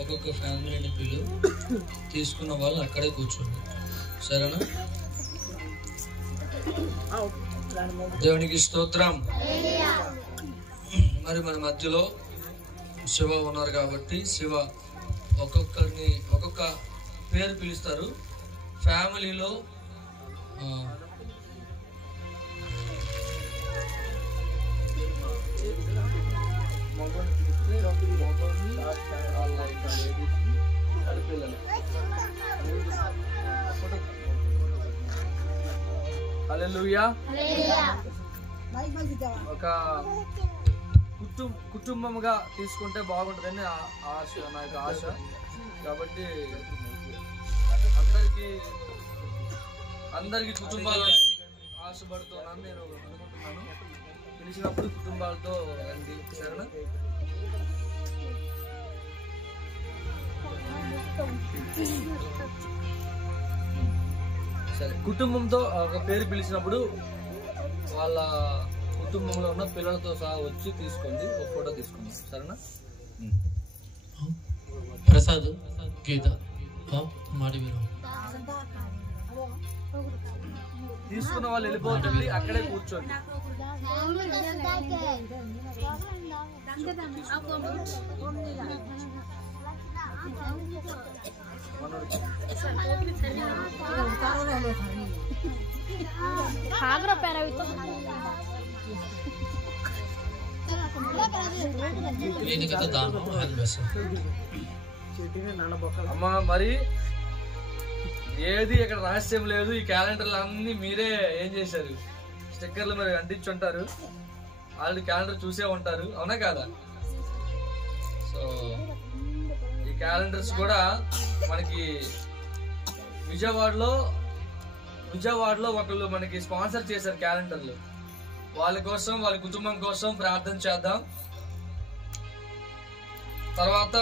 ఒక్కొక్క ఫ్యామిలీని పిలు, తీసుకున్న వాళ్ళు అక్కడే కూర్చోండి, సరేనా? దేవునికి స్తోత్రం. మరి మన మధ్యలో శివ ఉన్నారు కాబట్టి శివ ఒక్కొక్కరిని ఒక్కొక్క పేరు పిలుస్తారు. ఫ్యామిలీలో హల్లెలూయా. ఒక కుటుంబంగా తీసుకుంటే బాగుంటుందని ఆశ, నా యొక్క ఆశ. కాబట్టి అందరికి కుటుంబాలు ఆశపడుతున్నాను నేను అనుకుంటున్నాను. పిలిచినప్పుడు కుటుంబాలతో రండి, సరేనా? సరే, కుటుంబంతో ఒక పేరు పిలిచినప్పుడు వాళ్ళ కుటుంబంలో ఉన్న పిల్లలతో సహా వచ్చి తీసుకోండి, ఒక ఫోటో తీసుకోండి, సరేనా? ప్రసాద్, గీత, తీసుకున్న వాళ్ళు వెళ్ళిపోతుంది, అక్కడే కూర్చోండి. అమ్మా, మరి ఏది ఇక్కడ రహస్యం లేదు. ఈ క్యాలెండర్లు అన్ని మీరే ఏం చేశారు, స్టిక్కర్లు మరి అంటించుంటారు. ఆల్రెడీ క్యాలెండర్ చూసే ఉంటారు, అవునా కాదా? సో ఈ క్యాలెండర్స్ కూడా మనకి విజయవాడలో ఒకళ్ళు మనకి స్పాన్సర్ చేశారు క్యాలెండర్లు. వాళ్ళ కోసం, వాళ్ళ కుటుంబం కోసం ప్రార్థన చేద్దాం. తర్వాత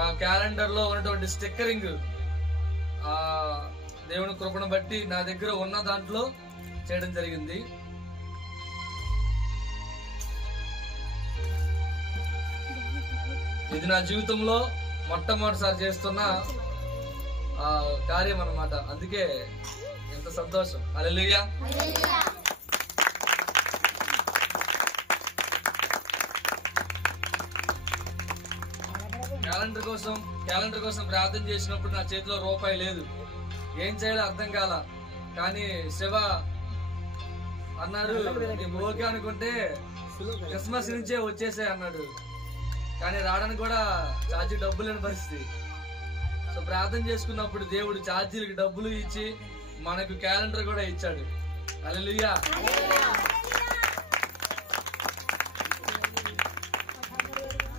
ఆ క్యాలెండర్ లో ఉన్నటువంటి స్టిక్కరింగ్ ఆ దేవుని కృపను బట్టి నా దగ్గర ఉన్న దాంట్లో చేయడం జరిగింది. ఇది నా జీవితంలో మొట్టమొదటిసారి చేస్తున్న కార్యం అన్నమాట. అందుకే ఎంత సంతోషం. హల్లెలూయా. క్యాలెండర్ కోసం ప్రార్థన చేసినప్పుడు నా చేతిలో రూపాయి లేదు, ఏం చేయాలో అర్థం కాల. కానీ శివ అన్నాడు, నీకు ఓకే అనుకుంటే క్రిస్మస్ నుంచే వచ్చేసే అన్నాడు. కానీ రావడానికి కూడా ఛార్జీ డబ్బులు లేని పరిస్థితి. సో ప్రార్థన చేసుకున్నప్పుడు దేవుడు ఛార్జీలకు డబ్బులు ఇచ్చి మనకు క్యాలెండర్ కూడా ఇచ్చాడు. హల్లెలూయా.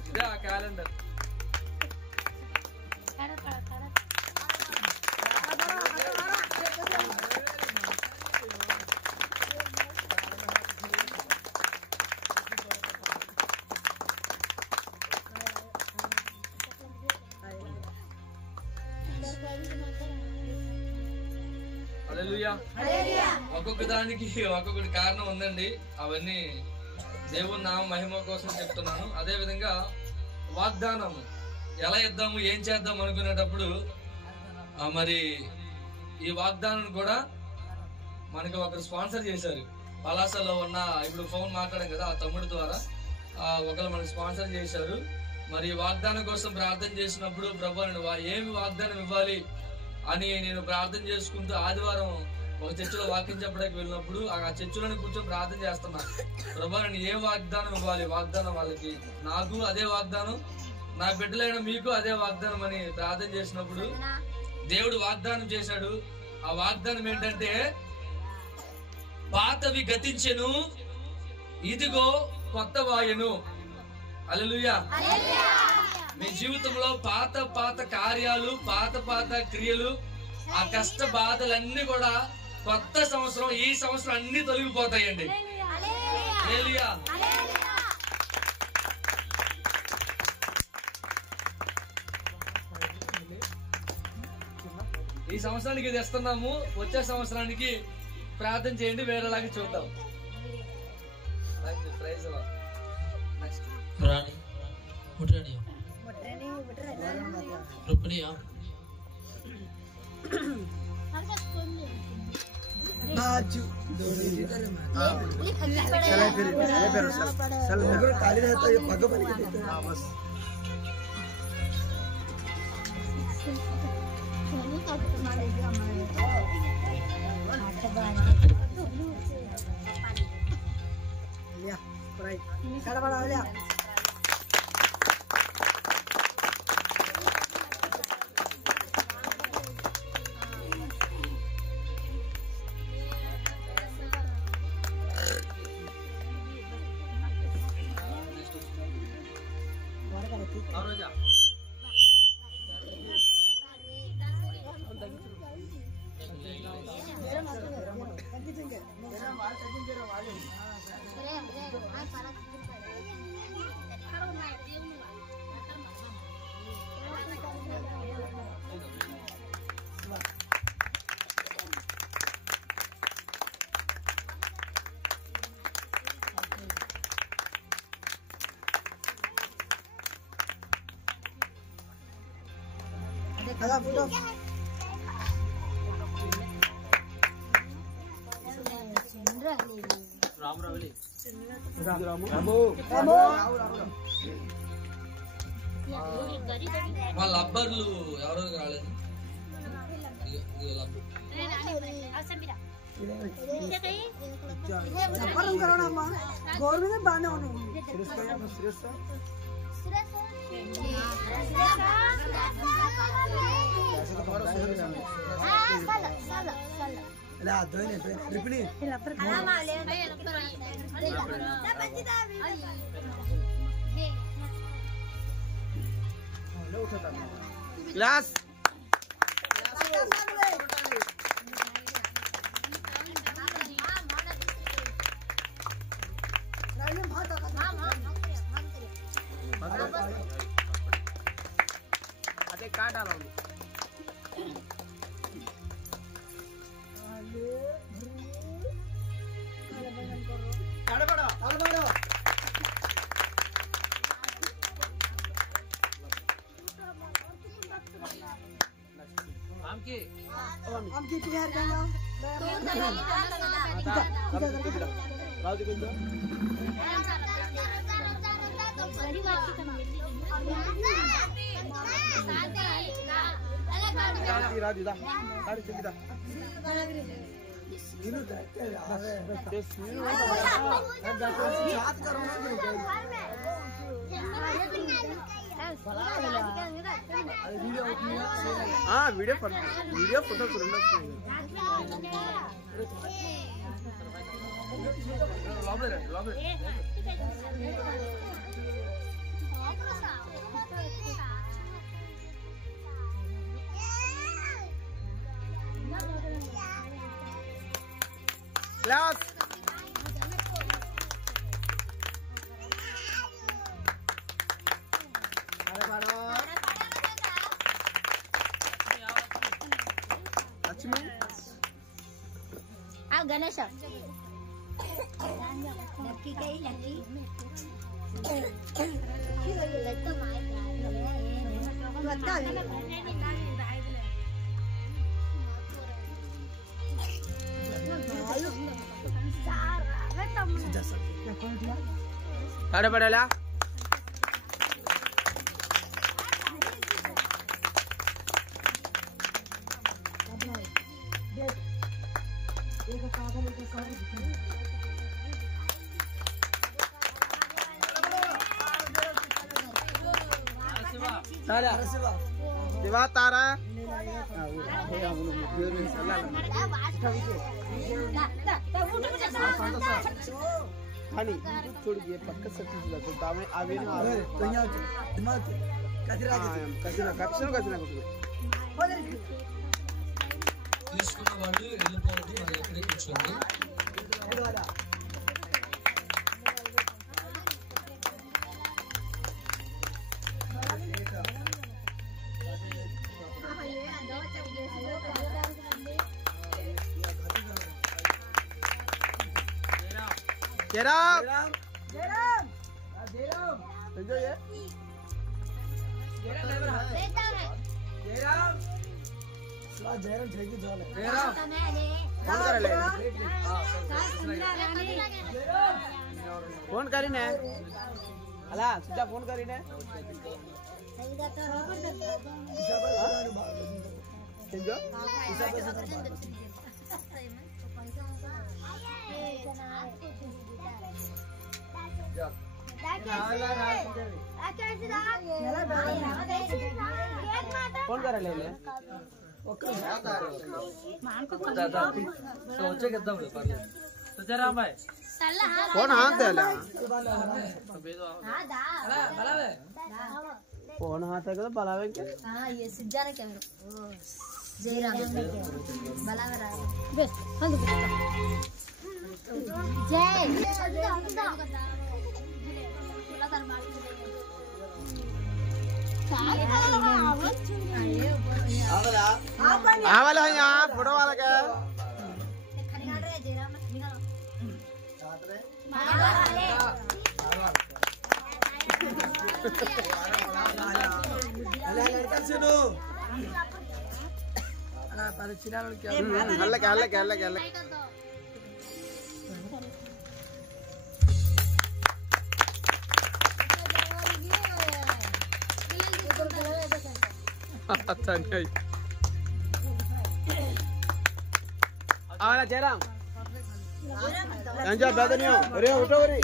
ఇదే ఆ క్యాలెండర్. ఒక్కొక్క దానికి ఒక్కొక్కటి కారణం ఉందండి. అవన్నీ దేవుని నామ మహిమ కోసం చెప్తున్నాను. అదే విధంగా వాగ్దానం ఎలా ఇద్దాము, ఏం చేద్దాం అనుకునేటప్పుడు మరి ఈ వాగ్దానం కూడా మనకి ఒకరు స్పాన్సర్ చేశారు. పలాసలో ఉన్న, ఇప్పుడు ఫోన్ మాట్లాడాం కదా, ఆ తమ్ముడి ద్వారా ఒకరు మనకి స్పాన్సర్ చేశారు. మరి వాగ్దానం కోసం ప్రార్థన చేసినప్పుడు ప్రభు ఏమి వాగ్దానం ఇవ్వాలి అని నేను ప్రార్థన చేసుకుంటూ ఆదివారం ఒక చర్చిలో వాక్యం చెప్పడానికి వెళ్ళినప్పుడు ఆ చర్చిలోనే కూర్చొని ప్రార్థన చేస్తున్నా, ప్రభు నేను ఏ వాగ్దానం ఇవ్వాలి, వాగ్దానం వాళ్ళకి, నాకు అదే వాగ్దానం, నా బిడ్డలైన మీకు అదే వాగ్దానం అని ప్రార్థన చేసినప్పుడు దేవుడు వాగ్దానం చేశాడు. ఆ వాగ్దానం ఏంటంటే, పాతవి గతించెను, ఇదిగో కొత్త వాయను. హల్లెలూయా. మీ జీవితంలో పాత కార్యాలు, పాత క్రియలు, ఆ కష్ట బాధలన్నీ కూడా కొత్త సంవత్సరం, ఈ సంవత్సరం అన్ని తొలగిపోతాయండి. హల్లెలూయా. ఈ సంవత్సరానికి ఇది ఇస్తున్నాము, వచ్చే సంవత్సరానికి ప్రార్థన చేయండి, వేరేలాగా చూద్దాం. मुटरानिया रुपनिया नाचू चला फिर ये फिर चल अगर काली है तो ये पग बन के देते हैं बस लिया प्राइस सारा बड़ा लिया Ada foto. వాళ్ళ అబ్బర్లు ఎవరో రాలేదు గవర్నమెంట్ బాగానే ఉన్నాయి لا دوينه ريبلي لاس అదే కాటాల ఉంది आमकी प्यार करना राजू को राजू दा सारी चुकीदा इनु देखते याद करो हाँ वीडियो फोटो करूँगा क्लास लक्ष्मी गणेश लक्की कई लक्की साढ़े पड़ेला शिवा तारा खानी थोड़ी ये पक्का सच्ची लग दामे आवे ना आवे दिमाग कचरा తీసుకున్న వాళ్ళు వెళ్ళిపోవద్దు మరి ఎక్కడే కూర్చోండి जयराम जयराम जयराम ये फोन કરીને અલા સીધા ફોન કરીને फोन करायला फोन हाथ द्यायला फोन हाथ आहे का बलावे के हां ये सिद्धाने कैमरा जयराम बलावे रा बस हंद जय तुला तर मार आवाला यहाँ फोटो वाला क्या आवाला जयराम यांच्या दादनियो अरे उठो रे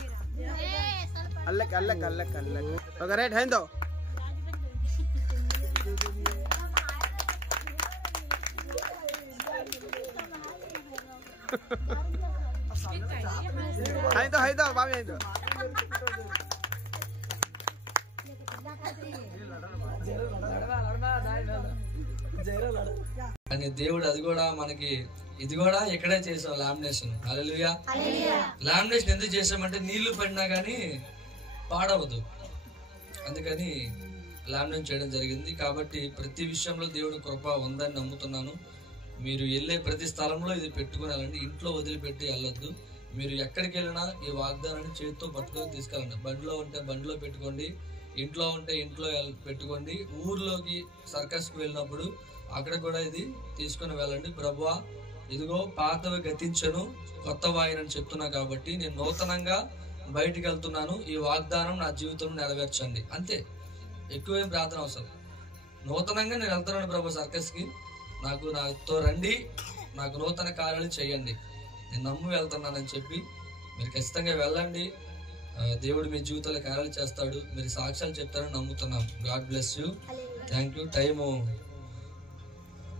अल्लक अल्लक अल्लक अल्लक ओके राइट हैंड दो हाय दो बाबी हाय दो అని దేవుడు అది కూడా మనకి ఇది కూడా ఇక్కడే చేసాం లామినేషన్. హల్లెలూయా. లామినేషన్ ఎందుకు చేసామంటే నీళ్లు పడినా గానీ పాడవదు, అందుకని లామినేషన్ చేయడం జరిగింది. కాబట్టి ప్రతి విషయంలో దేవుడు కృప ఉందని నమ్ముతున్నాను. మీరు వెళ్ళే ప్రతి స్థలంలో ఇది పెట్టుకుని వెళ్ళండి, ఇంట్లో వదిలిపెట్టి వెళ్ళొద్దు. మీరు ఎక్కడికి వెళ్ళినా ఈ వాగ్దానాన్ని చేతితో పట్టుకొని తీసుకెళ్ళండి. బండిలో ఉంటే బండిలో పెట్టుకోండి, ఇంట్లో ఉంటే ఇంట్లో పెట్టుకోండి. ఊర్లోకి సర్కస్కి వెళ్ళినప్పుడు అక్కడ కూడా ఇది తీసుకుని వెళ్ళండి. ప్రభువా ఇదిగో పాతవి గతించను కొత్త వాయినని చెప్తున్నా కాబట్టి నేను నూతనంగా బయటికి వెళ్తున్నాను, ఈ వాగ్దానం నా జీవితంలో నెరవేర్చండి. అంతే, ఎక్కువేం ప్రార్థన అవసరం. నూతనంగా నేను వెళ్తున్నాను ప్రభు సర్కస్కి, నాతో రండి, నాకు నూతన కార్యాలు చేయండి, నేను నమ్మి వెళ్తున్నానని చెప్పి మీరు ఖచ్చితంగా వెళ్ళండి. దేవుడు మీ జీవితంలో కార్యాలు చేస్తాడు, మీరు సాక్ష్యాలు చెప్తారని నమ్ముతున్నాం. God bless you. Thank you. Time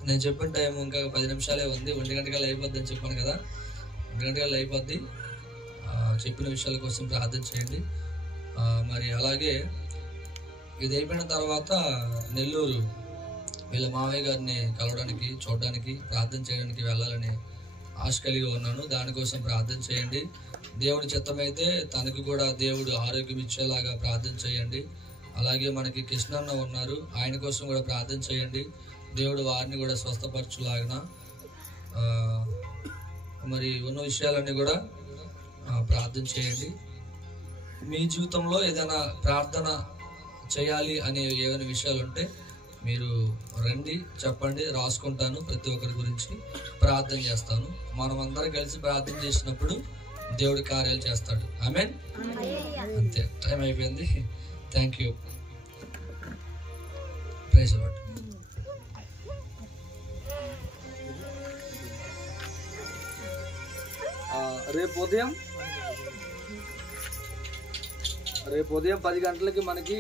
నేను చెప్పిన టైం ఇంకా 10 నిమిషాలే ఉంది. 1 గంటకల్లా అయిపోద్ది అని చెప్పాను కదా, 1 గంటకల్లా అయిపోద్ది. చెప్పిన విషయాల కోసం ప్రార్థన చేయండి. మరి అలాగే ఇది అయిపోయిన తర్వాత నెల్లూరు వీళ్ళ మావయ్య గారిని కలవడానికి, చూడడానికి, ప్రార్థన చేయడానికి వెళ్ళాలని ఆశ కలిగి ఉన్నాను. దానికోసం ప్రార్థన చేయండి. దేవుడి చిత్తమైతే తనకు కూడా దేవుడు ఆరోగ్యం ఇచ్చేలాగా ప్రార్థన చేయండి. అలాగే మనకి కృష్ణన్న ఉన్నారు, ఆయన కోసం కూడా ప్రార్థన చేయండి. దేవుడు వారిని కూడా స్వస్థపరచులాగిన మరి ఉన్న విషయాలన్నీ కూడా ప్రార్థన చేయండి. మీ జీవితంలో ఏదైనా ప్రార్థన చేయాలి అనే ఏమైనా విషయాలు ఉంటే మీరు రండి, చెప్పండి, రాసుకుంటాను. ప్రతి ఒక్కరి గురించి ప్రార్థన చేస్తాను. మనం అందరం కలిసి ప్రార్థన చేసినప్పుడు దేవుడి కార్యాలు చేస్తాడు. ఆమేన్. అంతే, టైం అయిపోయింది. Thank you. Praise Lord. రేపు ఉదయం 10 గంటలకి మనకి